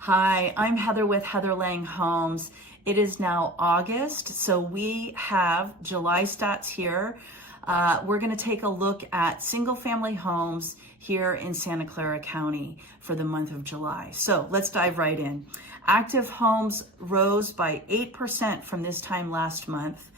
Hi, I'm Heather with Heather Lange Homes. It is now August, so we have July stats here. We're going to take a look at single family homes here in Santa Clara County for the month of July. So let's dive right in. Active homes rose by 8% from this time last month,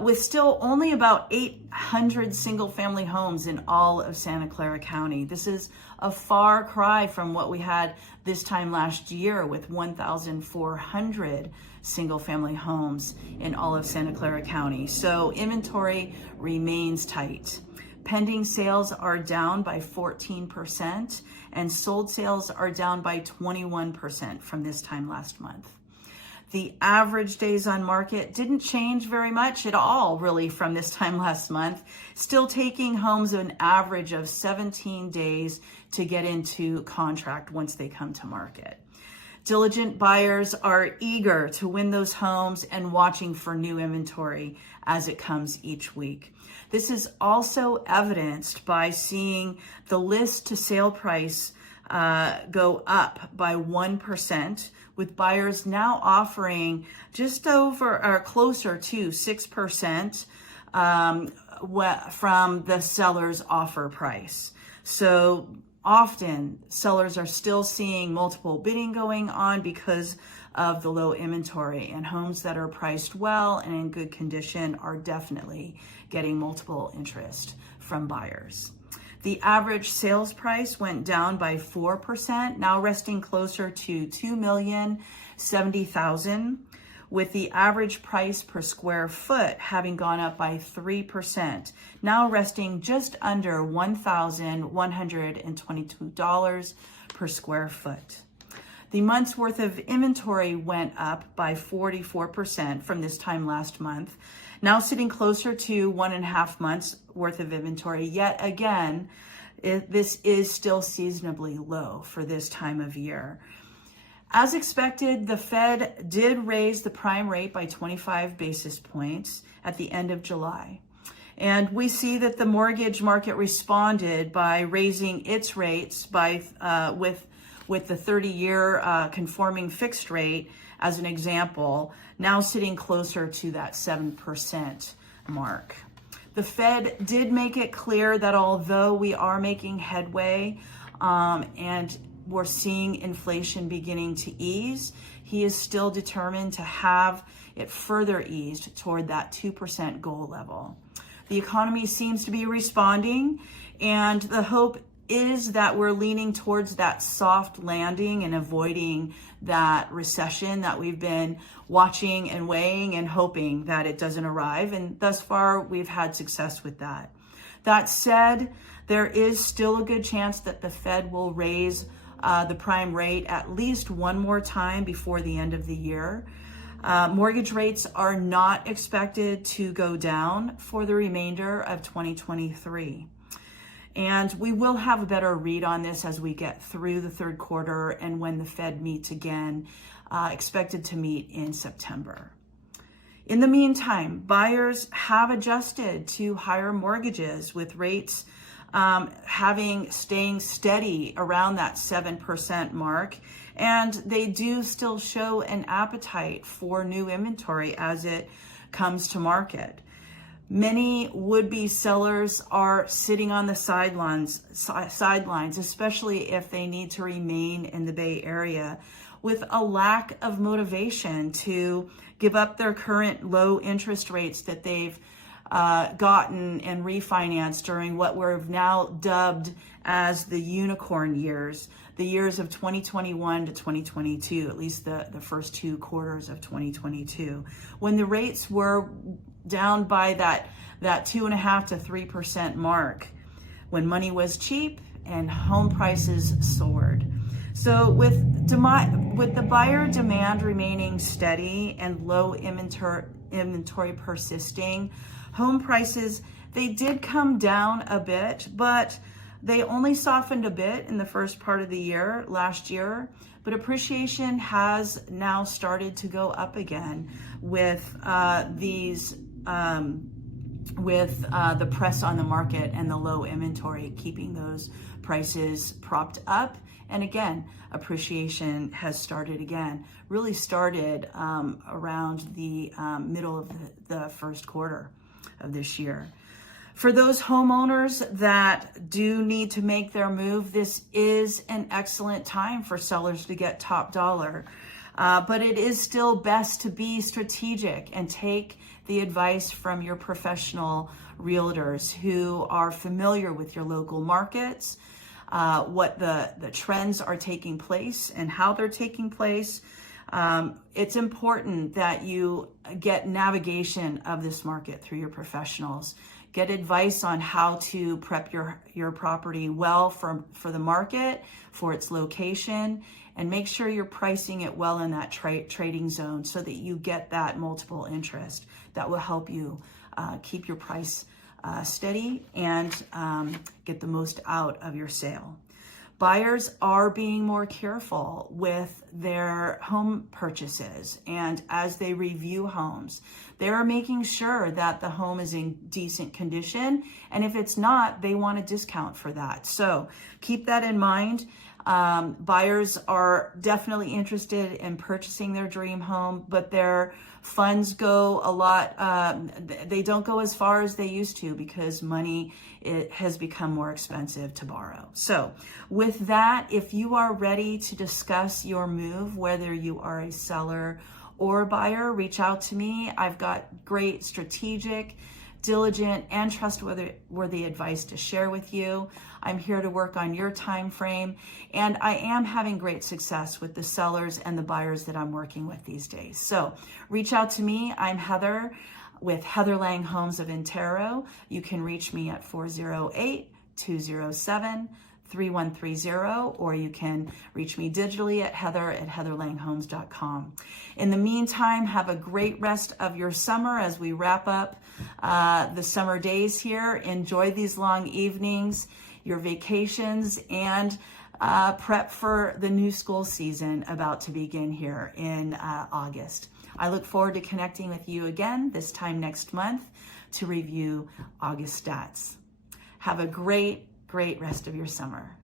with still only about 800 single family homes in all of Santa Clara County. This is a far cry from what we had this time last year with 1,400 single family homes in all of Santa Clara County. So inventory remains tight. Pending sales are down by 14% and sold sales are down by 21% from this time last month. The average days on market didn't change very much at all, really, from this time last month. Still taking homes an average of 17 days to get into contract once they come to market. Diligent buyers are eager to win those homes and watching for new inventory as it comes each week. This is also evidenced by seeing the list to sale price go up by 1%, with buyers now offering just over or closer to 6% from the seller's offer price. So often sellers are still seeing multiple bidding going on because of the low inventory, and homes that are priced well and in good condition are definitely getting multiple interest from buyers. The average sales price went down by 4%, now resting closer to $2,070,000, with the average price per square foot having gone up by 3%, now resting just under $1,122 per square foot. The month's worth of inventory went up by 44% from this time last month, now sitting closer to 1.5 months worth of inventory. Yet again, this is still seasonably low for this time of year. As expected, the Fed did raise the prime rate by 25 basis points at the end of July. And we see that the mortgage market responded by raising its rates by with the 30-year conforming fixed rate as an example, now sitting closer to that 7% mark. The Fed did make it clear that although we are making headway and we're seeing inflation beginning to ease, he is still determined to have it further eased toward that 2% goal level. The economy seems to be responding, and the hope is that we're leaning towards that soft landing and avoiding that recession that we've been watching and weighing and hoping that it doesn't arrive. And thus far, we've had success with that. That said, there is still a good chance that the Fed will raise the prime rate at least one more time before the end of the year. Mortgage rates are not expected to go down for the remainder of 2023. And we will have a better read on this as we get through the third quarter and when the Fed meets again, expected to meet in September. In the meantime, buyers have adjusted to higher mortgages, with rates staying steady around that 7% mark. And they do still show an appetite for new inventory as it comes to market. Many would-be sellers are sitting on the sidelines, especially if they need to remain in the Bay Area, with a lack of motivation to give up their current low interest rates that they've gotten and refinanced during what we've now dubbed as the unicorn years, the years of 2021 to 2022, at least the first 2 quarters of 2022, when the rates were down by that 2.5% to 3% mark, when money was cheap and home prices soared. So with the buyer demand remaining steady and low inventory persisting, home prices, they did come down a bit, but they only softened a bit in the first part of the year, last year, but appreciation has now started to go up again with the press on the market and the low inventory, keeping those prices propped up And again, appreciation has started again, really started around the middle of the first quarter of this year. For those homeowners that do need to make their move, this is an excellent time for sellers to get top dollar. But it is still best to be strategic and take the advice from your professional realtors who are familiar with your local markets, what the trends are taking place and how they're taking place. It's important that you get navigation of this market through your professionals. Get advice on how to prep your property well for the market, for its location, and make sure you're pricing it well in that trading zone so that you get that multiple interest. That will help you keep your price steady and get the most out of your sale. Buyers are being more careful with their home purchases, and as they review homes, they're making sure that the home is in decent condition, and if it's not, they want a discount for that. So keep that in mind. Buyers are definitely interested in purchasing their dream home, but their funds go a lot, they don't go as far as they used to because money has become more expensive to borrow. So with that, if you are ready to discuss your move, whether you are a seller or a buyer, reach out to me. I've got great strategic, diligent, and trustworthy advice to share with you. I'm here to work on your time frame, and I am having great success with the sellers and the buyers that I'm working with these days. So reach out to me. I'm Heather with Heather Lange Homes of Intero. You can reach me at 408-207-3130, or you can reach me digitally at heather@heatherlangehomes.com. In the meantime, have a great rest of your summer as we wrap up the summer days here. Enjoy these long evenings, your vacations, and prep for the new school season about to begin here in August. I look forward to connecting with you again this time next month to review August stats. Have a great rest of your summer.